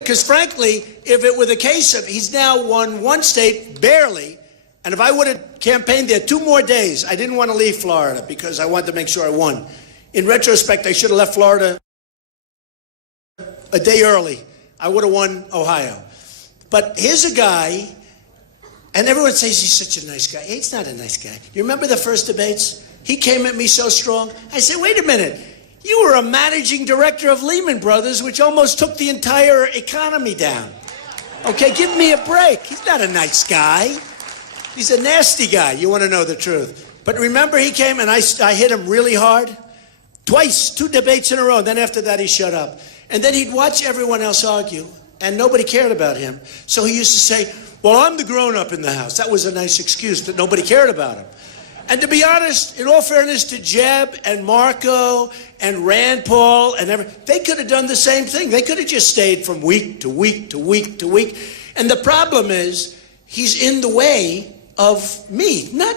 Because frankly, if it were the case of he's now won one state barely, and if I would have campaigned there 2 more days, I didn't want to leave Florida because I wanted to make sure I won. In retrospect, I should have left Florida a day early. I would have won Ohio. But here's a guy, and everyone says he's such a nice guy. He's not a nice guy. You remember the first debates? He came at me so strong. I said, wait a minute. You were a managing director of Lehman Brothers, which almost took the entire economy down. Okay, give me a break. He's not a nice guy. He's a nasty guy. You want to know the truth. But remember, he came and I hit him really hard. Twice, 2 debates in a row. Then after that, he shut up. And then he'd watch everyone else argue, and nobody cared about him. So he used to say, well, I'm the grown-up in the house. That was a nice excuse that nobody cared about him. And to be honest, in all fairness to Jeb and Marco and Rand Paul and everything, they could have done the same thing. They could have just stayed from week to week to week to week. And the problem is, he's in the way of me, not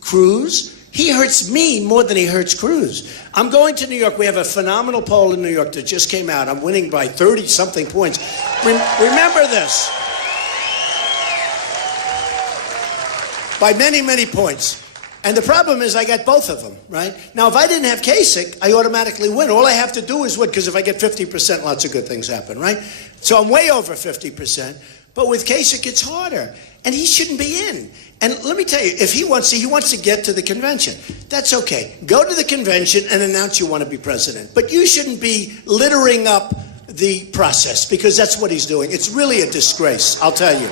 Cruz. He hurts me more than he hurts Cruz. I'm going to New York. We have a phenomenal poll in New York that just came out. I'm winning by 30-something points. Remember this. By many, many points. And the problem is I got both of them, right? Now, if I didn't have Kasich, I automatically win. All I have to do is win, because if I get 50%, lots of good things happen, right? So I'm way over 50%. But with Kasich, it's harder. And he shouldn't be in. And let me tell you, if he wants to get to the convention. That's okay. Go to the convention and announce you want to be president. But you shouldn't be littering up the process, because that's what he's doing. It's really a disgrace, I'll tell you.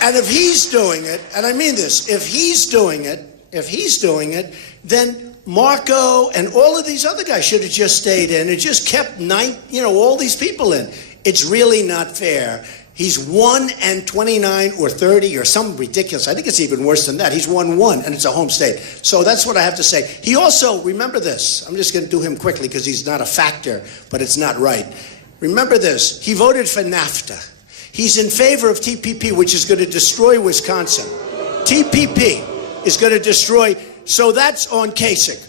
And if he's doing it, and I mean this, if he's doing it, then Marco and all of these other guys should have just stayed in and just kept all these people in. It's really not fair. He's 1-29 or 30 or some ridiculous. I think it's even worse than that. He's 1-1, and it's a home state. So that's what I have to say. He also, remember this. I'm just going to do him quickly because he's not a factor, but it's not right. Remember this. He voted for NAFTA. He's in favor of TPP, which is going to destroy Wisconsin. TPP is going to destroy, so that's on Kasich.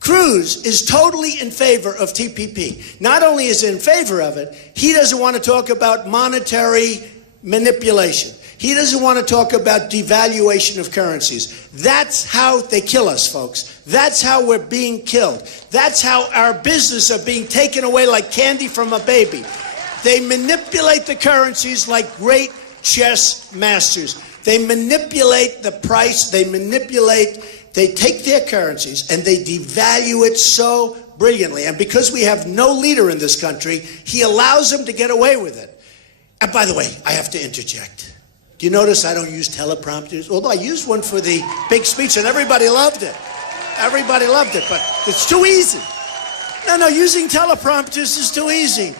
Cruz is totally in favor of TPP. Not only is he in favor of it, he doesn't want to talk about monetary manipulation. He doesn't want to talk about devaluation of currencies. That's how they kill us, folks. That's how we're being killed. That's how our business are being taken away like candy from a baby. They manipulate the currencies like great chess masters. They manipulate the price. They take their currencies and they devalue it so brilliantly. And because we have no leader in this country, he allows them to get away with it. And by the way, I have to interject. Do you notice I don't use teleprompters? Although I used one for the big speech and everybody loved it. Everybody loved it, but it's too easy. No, using teleprompters is too easy.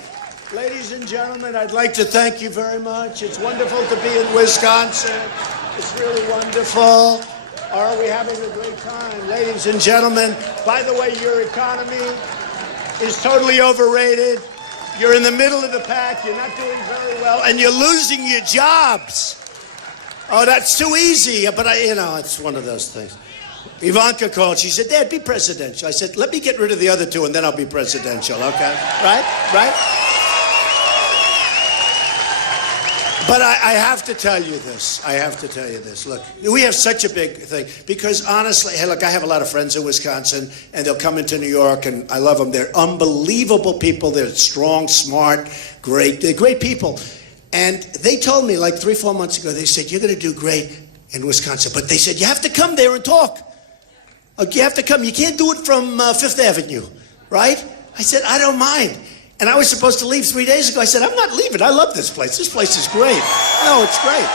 Ladies and gentlemen, I'd like to thank you very much. It's wonderful to be in Wisconsin. It's really wonderful. Are we having a great time? Ladies and gentlemen, by the way, your economy is totally overrated. You're in the middle of the pack. You're not doing very well, and you're losing your jobs. Oh, that's too easy. But it's one of those things. Ivanka called. She said, Dad, be presidential. I said, let me get rid of the other two, and then I'll be presidential, okay? Right? But I have to tell you this. Look, we have such a big thing. Because honestly, hey, look, I have a lot of friends in Wisconsin, and they'll come into New York, and I love them. They're unbelievable people. They're strong, smart, great. They're great people. And they told me like 3-4 months ago, they said, you're going to do great in Wisconsin. But they said, you have to come there and talk. You have to come. You can't do it from Fifth Avenue, right? I said, I don't mind. And I was supposed to leave 3 days ago. I said, I'm not leaving. I love this place. This place is great. No, it's great.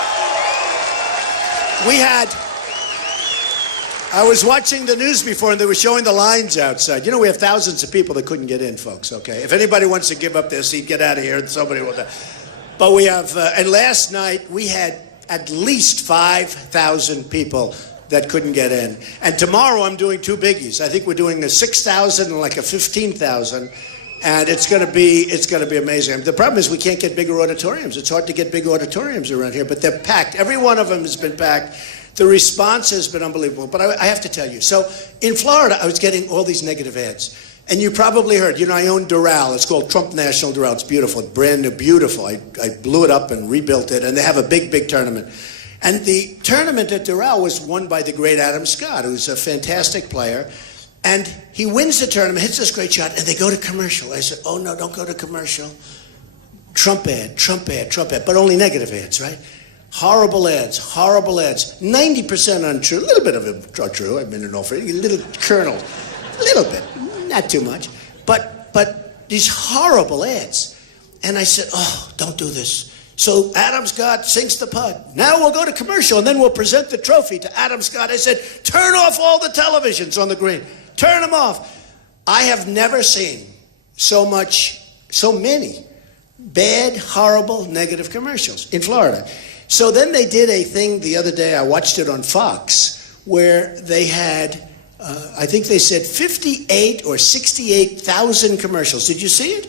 I was watching the news before, and they were showing the lines outside. You know, we have thousands of people that couldn't get in, folks, okay? If anybody wants to give up their seat, get out of here, and somebody will die. But we have, and last night, we had at least 5,000 people that couldn't get in. And tomorrow, I'm doing 2 biggies. I think we're doing a 6,000 and like a 15,000. And it's going to be amazing. The problem is we can't get bigger auditoriums. It's hard to get big auditoriums around here, but they're packed. Every one of them has been packed. The response has been unbelievable. But I have to tell you, so in Florida, I was getting all these negative ads. And you probably heard, I own Doral. It's called Trump National Doral. It's beautiful, brand new, beautiful. I blew it up and rebuilt it, and they have a big, big tournament. And the tournament at Doral was won by the great Adam Scott, who's a fantastic player. And he wins the tournament, hits this great shot, and they go to commercial. I said, oh, no, don't go to commercial. Trump ad, Trump ad, Trump ad, but only negative ads, right? Horrible ads, 90% untrue, a little bit of it true. I've been an offer, a little kernel, a little bit, not too much, but these horrible ads. And I said, oh, don't do this. So Adam Scott sinks the putt. Now we'll go to commercial, and then we'll present the trophy to Adam Scott. I said, turn off all the televisions on the green. Turn them off. I have never seen so many bad, horrible, negative commercials in Florida. So then they did a thing the other day, I watched it on Fox, where they had, I think they said 58 or 68,000 commercials. Did you see it?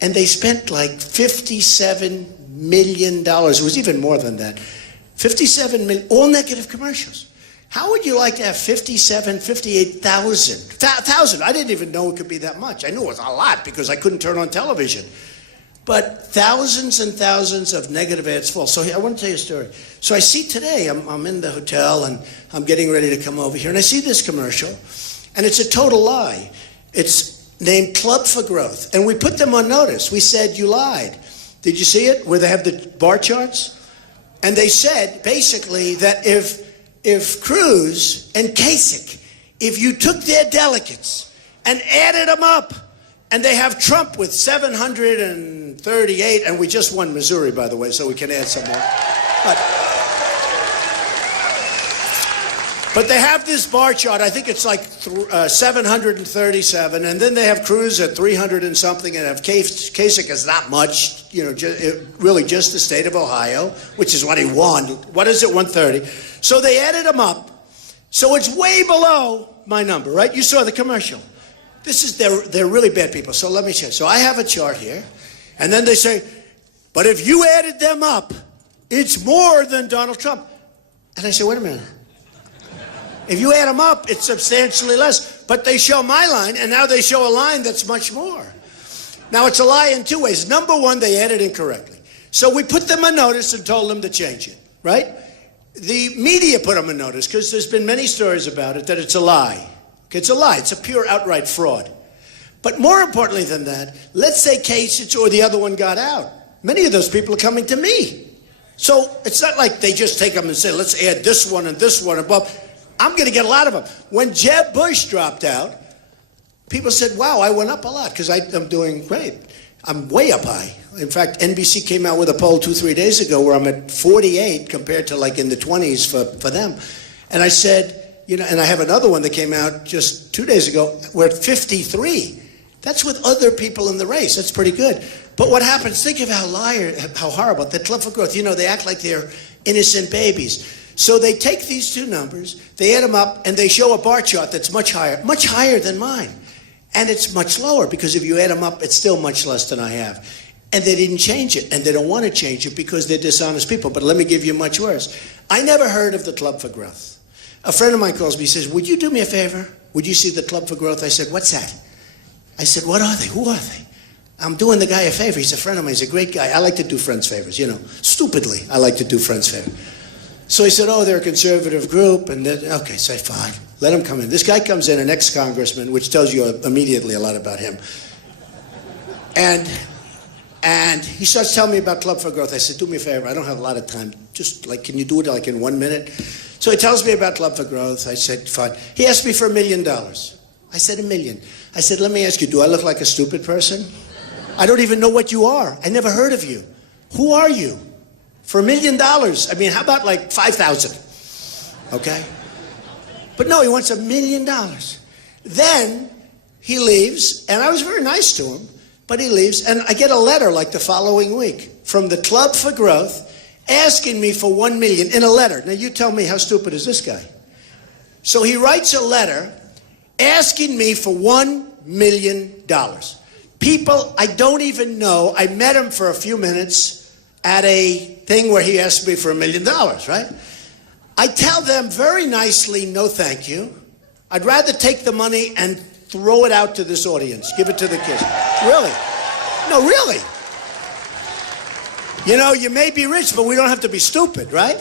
And they spent like $57 million. It was even more than that. 57 million, all negative commercials. How would you like to have 58,000? I didn't even know it could be that much. I knew it was a lot because I couldn't turn on television. But thousands and thousands of negative ads full. So I want to tell you a story. So I see today, I'm in the hotel and I'm getting ready to come over here, and I see this commercial, and it's a total lie. It's named Club for Growth, and we put them on notice. We said, you lied. Did you see it, where they have the bar charts? And they said, basically, that if Cruz and Kasich, if you took their delegates and added them up, and they have Trump with 738, and we just won Missouri, by the way, so we can add some more. But they have this bar chart. I think it's like 737, and then they have Cruz at 300 and something, and have Kasich is not much, really just the state of Ohio, which is what he won. What is it, 130? So they added them up. So it's way below my number, right? You saw the commercial. They're really bad people. So let me check. So I have a chart here, and then they say, but if you added them up, it's more than Donald Trump. And I say, wait a minute. If you add them up, it's substantially less. But they show my line, and now they show a line that's much more. Now, it's a lie in two ways. Number one, they added incorrectly. So we put them on notice and told them to change it, right? The media put them on notice because there's been many stories about it that it's a lie. It's a lie. It's a pure outright fraud. But more importantly than that, let's say Kasich or the other one got out. Many of those people are coming to me. So it's not like they just take them and say, let's add this one and this one above. I'm going to get a lot of them. When Jeb Bush dropped out, people said, wow, I went up a lot because I'm doing great. I'm way up high. In fact, NBC came out with a poll 2-3 days ago where I'm at 48 compared to like in the 20s for them. And I said, and I have another one that came out just 2 days ago. We're at 53. That's with other people in the race. That's pretty good. But what happens, think of how horrible. The Club for Growth, they act like they're innocent babies. So they take these two numbers, they add them up, and they show a bar chart that's much higher than mine. And it's much lower because if you add them up, it's still much less than I have. And they didn't change it, and they don't want to change it because they're dishonest people. But let me give you much worse. I never heard of the Club for Growth. A friend of mine calls me, he says, would you do me a favor? Would you see the Club for Growth? I said, what's that? I said, what are they? Who are they? I'm doing the guy a favor. He's a friend of mine. He's a great guy. I like to do friends favors, Stupidly, I like to do friends favors. So he said, oh, they're a conservative group. And okay, say fine. Let him come in. This guy comes in, an ex-congressman, which tells you immediately a lot about him. And he starts telling me about Club for Growth. I said, do me a favor. I don't have a lot of time. Just can you do it in 1 minute? So he tells me about Club for Growth. I said, fine. He asked me for $1 million. I said, $1 million. I said, let me ask you, do I look like a stupid person? I don't even know what you are. I never heard of you. Who are you? For $1 million. I mean, how about like 5,000? Okay? But no, he wants $1 million. Then he leaves, and I was very nice to him, but he leaves, and I get a letter like the following week from the Club for Growth asking me for $1 million in a letter. Now you tell me, how stupid is this guy? So he writes a letter asking me for $1 million. People I don't even know. I met him for a few minutes at a thing where he asked me for $1 million, right? I tell them very nicely, no thank you. I'd rather take the money and throw it out to this audience. Give it to the kids. Really. No, really. You know, you may be rich, but we don't have to be stupid, right?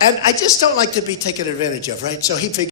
And I just don't like to be taken advantage of, right? So he figured.